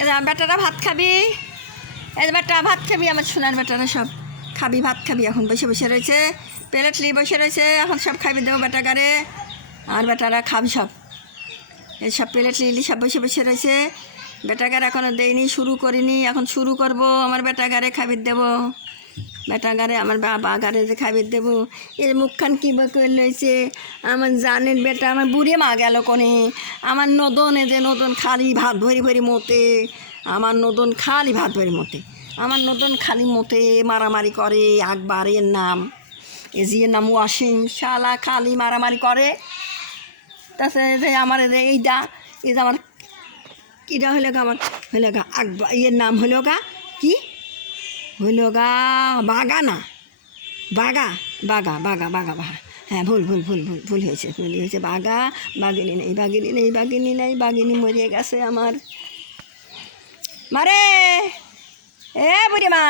বেটারা ভাত খাবি, এই বেটা ভাত খাবি, আমার সোনার বেটারা সব খাবি, ভাত খাবি। এখন বসে বসে রয়েছে, প্লেট নিয়ে বসে রয়েছে, এখন সব খাবি দেবো বেটাগারে, আর বেটারা খাবি সব। এই সব প্লেট লিলি সব বসে বসে রয়েছে, বেটাগারে এখনও দেয়নি, শুরু করিনি, এখন শুরু করব। আমার বেটাগারে খাবির দেবো, বেটাগারে আমার বাবা গারে যে খাবির দেবো। এর মুখখান কী করে লইছে আমার জানের বেটা, আমার বুড়ি মা গেল কোনে, আমার নদনে যে নদন খালি ভাত ভরি ভরি মতে, আমার নদন খালি ভাত ভরি মতে, আমার নদন খালি মতে মারামারি করে। আকবর এর নাম, এজির নাম ওয়াসিম, শালা খালি মারামারি করে। তাছাড়া যে আমার এইটা এই যে আমার কীটা হইল গা, আমার হইল গা আকবর, এর নাম হইল গা কি হইল গা বাগা, না বাগা, বাগা বাগা বাগা বাগা, হ্যাঁ ভুল ভুল ভুল ভুল ভুল হয়েছে, ভুল হয়েছে। বাগা, বাগিনী নেই, বাগিনী নেই, বাগিনী নেই, বাগিনী মরিয়ে গেছে আমার। মারে এ বুড়ি মা,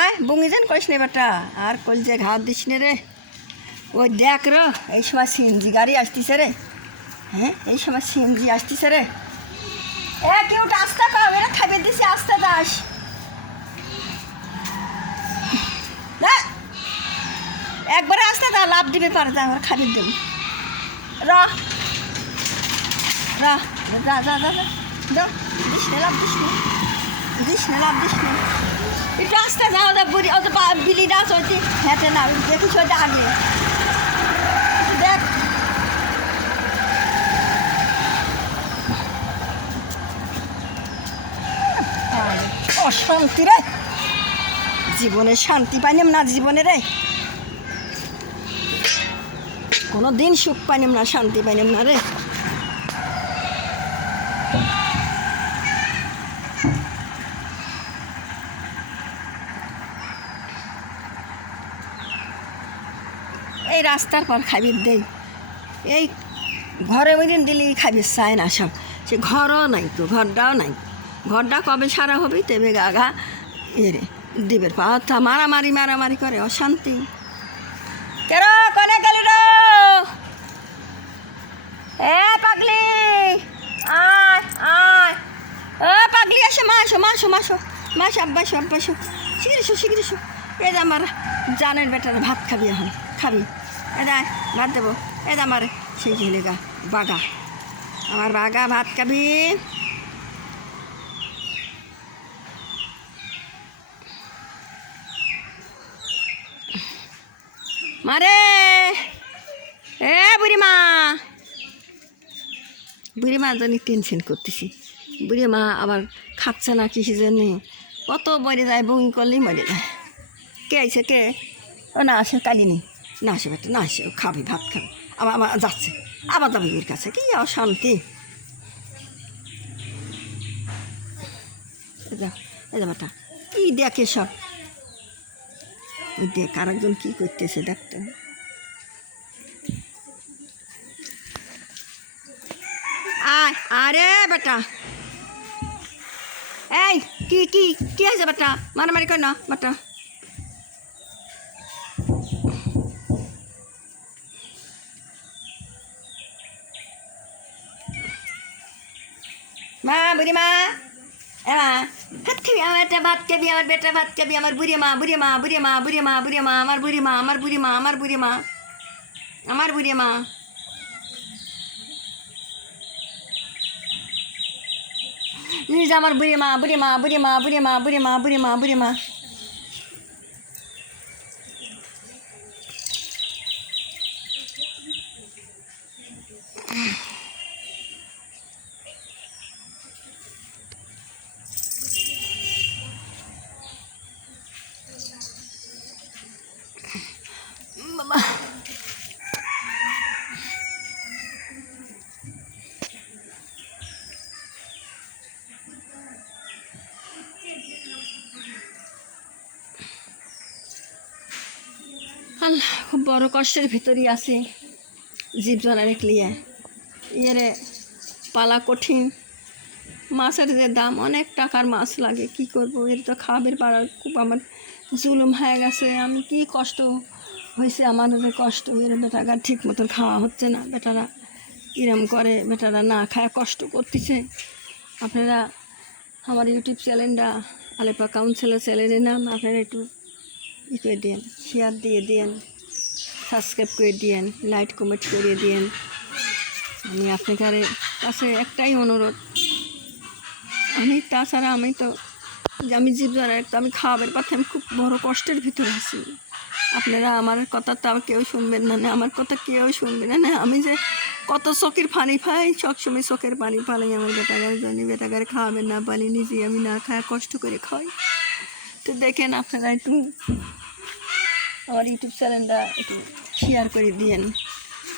আয় বুঙি যেন করিস নে বেটা, আর কল যে ঘাত দিস নে রে। ওই দেখ র, এই সময় সিএনজি গাড়ি আসতিছে রে, হ্যাঁ এই সময় সিএনজি আসতিছে রে। এ কেউ আস্তে কর, এরা খাইয়ে দিছে, আস্তে দাস। একবারে আসতে দা, লাভ দিবে পারে, আমার খাবির দেব। যা যা যা যা যা, দিস নে লাভ, দিস নে, দিস নে লাভ, দিস নে। একটু আসতে যাও, ওদের বুড়ি ওদের বিলি ডাস হচ্ছে হেঁটে না, দেখিস ওইটা আগে দেখ। অশান্তি রে, জীবনে শান্তি পাইলাম না, জীবনে রে কোনো দিন সুখ পাইলাম না, শান্তি পাইলাম না রে। এই রাস্তার পর খাবির দেই, এই ঘরে ওই দিন দিলেই খাবির চায় না সব, সে ঘরও নাই তো, ঘরটাও নাই, ঘরটা কবে সারা হবে তেবে গাঘা এরে দিবের পাওয়া মারামারি মারামারি করে, অশান্তি। কেন কনে গেল রে এ পাগলি, আয় আয়, ও পাগলি আসো, মাসো মাসো মাসো মাসো, আব্বাসো আব্বাসো, শিগিরিসো শিগিরিসো। এই যে আমার জানের বেটার ভাত খাবি, এখন খাবি, এ দেয় ভাত দেবো। এ যে আমার সেই ঝিলেগা বাগা, আমার বাগা ভাত খাবি। মারে এ বুড়ি মা, বুড়ি মা জানি টেনশন করতেছি, বুড়ি মা আবার খাচ্ছে না কিসের জন্যে, কত মরে যায়, বমি করলেই মরে যায়। কে আইছে কে? ও না আসে, কালিনি না আসে বেটা, না আসে, ও খাবি ভাত খাবি, আবার আবার যাচ্ছে, আবার যাবে ওর কাছে, কি অশান্তি। এই যা বেটা, কি দেখে সব, ওই দেখ আরেকজন কী করতেছে দেখতে। আয় আরে বেটা, এই কি কি কি আছে বেটা, মারামারি কর না বেটা। মা বুড়ি মা, এ মা ভাত খাবি, আমার একটা ভাত খাবি, আমার বেটা ভাত খাবি, আমার বুড়ি মা বুড়ি মা বুড়ি মা বুড়ি মা বুড়ি মা, আমার বুড়ি মা, আমার বুড়ি মা, আমার বুড়ি মা, আমার বুড়ি মা। নিজ আমার বুড়ি মা বুড়ি মা বুড়ি মা বুড়ি মা বুড়ি মা বুড়ি মা বুড়ি মা। বাবা আল্লাহ, খুব বড় কষ্টের ভিতরেই আছি, জীবজনের লিয়ে ইয়ে পালা কঠিন, মাছের যে দাম, অনেক টাকার মাছ লাগে, কি করবো, এর তো খাবার পাড়ার খুব আমার জুলুম হয়ে গেছে। আমি কি কষ্ট হয়েছে আমার, যে কষ্ট এর বেটারা ঠিক মতন খাওয়া হচ্ছে না, বেটারা কিরম করে, বেটারা না খায় কষ্ট করতেছে। আপনারা আমার ইউটিউব চ্যানেলটা আলেপা কাউন্সিলর চ্যানেলের নাম আপনারা একটু ই করে দিন, শেয়ার দিয়ে দিন, সাবস্ক্রাইব করে দিন, লাইক কমেন্ট করে দিন। আমি আপনার কাছে একটাই অনুরোধ, তাছাড়া আমি তো আমি জীবজনের তো আমি খাওয়াবের পথে আমি খুব বড় কষ্টের ভিতরে আছি। আপনারা আমার কথা তাও কেউ শুনবেন না, আমার কথা কেউ শুনবে না। আমি যে কত চোখের পানি পাই, সবসময় চোখের পানি পালাই আমার বেটাগার জন্য। বেটাগারে খাওয়াবেন না পানি, নিজে আমি না খায় কষ্ট করে খাই। তো দেখেন আপনারা একটু আমার ইউটিউব চ্যানেলটা একটু শেয়ার করে দিয়েন।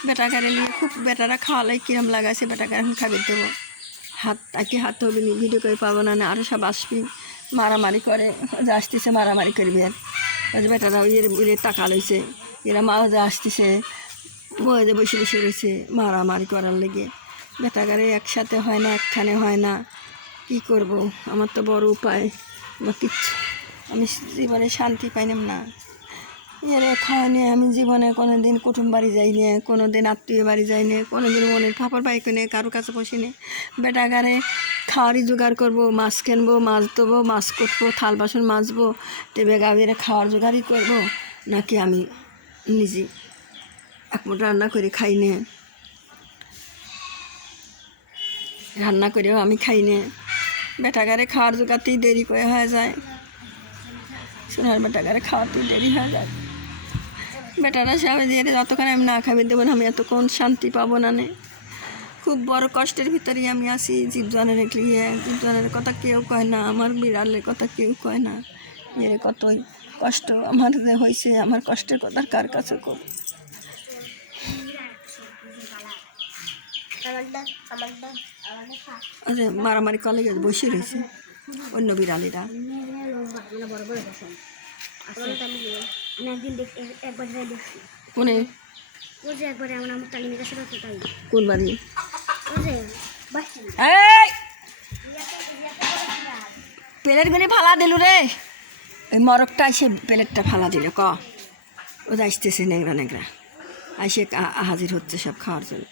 বেটাগারে নিয়ে খুব বেটারা খাওয়ালে কিরম লাগাইছে, বেটাগারে এখন খাবার দেবো, হাত হবে নি, ভিডিও করে পাবো না, আরও সব আসবি মারামারি করে, যে আসতেছে মারামারি করবে। ওই যে বেটারা এর টাকা লইছে, এরা মাও যে আসতেছে বয়ে বসে বসে রয়েছে মারামারি করার লেগে। বেটাগারে একসাথে হয় না, একখানে হয় না, কী করব? আমার তো বড় উপায়, আমার কিচ্ছু, আমি জীবনে শান্তি পাইলাম না। এরে খাওয়া নিয়ে আমি জীবনে কোনো দিন কুটুম বাড়ি যাই নে, কোনো দিন আত্মীয় বাড়ি যাই নে, কোনো দিন মনের ফাপড় বাইক নিয়ে কারো কাছে বসি নে। বেটাগারে খাওয়ারই জোগাড় করবো, মাছ কিনবো, মাছ দেবো, মাছ কুটবো, থাল বাসন মাজবো, টেবে গাবিরে খাওয়ার জোগাড়ই করবো, নাকি আমি নিজে একমুঠ রান্না করে খাই নে, রান্না করেও আমি খাই নে। বেটাগারে খাওয়ার জোগাড়তেই দেরি করে হয়ে যায়, সোনার বেটাগারে খাওয়াতেই দেরি হয়ে যায়। বেটারা সবাই দিয়ে যতক্ষণ আমি না খাবি দেবো না, আমি এতক্ষণ শান্তি পাবো না। খুব বড় কষ্টের ভিতরেই আমি আছি। জীবজনের জীবজনের কথা কেউ কয় না, আমার বিড়ালের কথা কেউ কয় না। এর কতই কষ্ট আমার যে হয়েছে, আমার কষ্টের কথা কার কাছে কর। মারামারি কলেজে বসে রয়েছে অন্য বিড়ালেরা। কোনে কোন বাড়ি? প্লেট গুলি ফালা দিল রে, ওই মরকটা এসে প্লেটটা ফালা দিল। ও আসতেছে নেংরা নেংরা, এসে হাজির হচ্ছে সব খাওয়ার জন্য।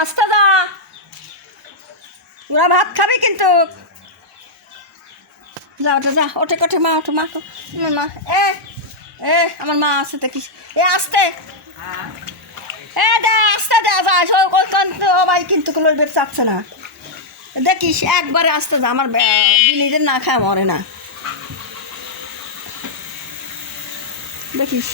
আস্তে দা, ওরা ভাত খাবে কিন্তু। যা ওটা যা, ওঠে কঠে মা, ওঠে মা, আমার মা, আমার মা আসতে দেখিস, আসতে দে, আসতে দে, ভাই কিন্তু বের চাচ্ছে না, দেখিস একবারে আসতে যা, আমার বিলিদের না খায় মরে না, দেখিস।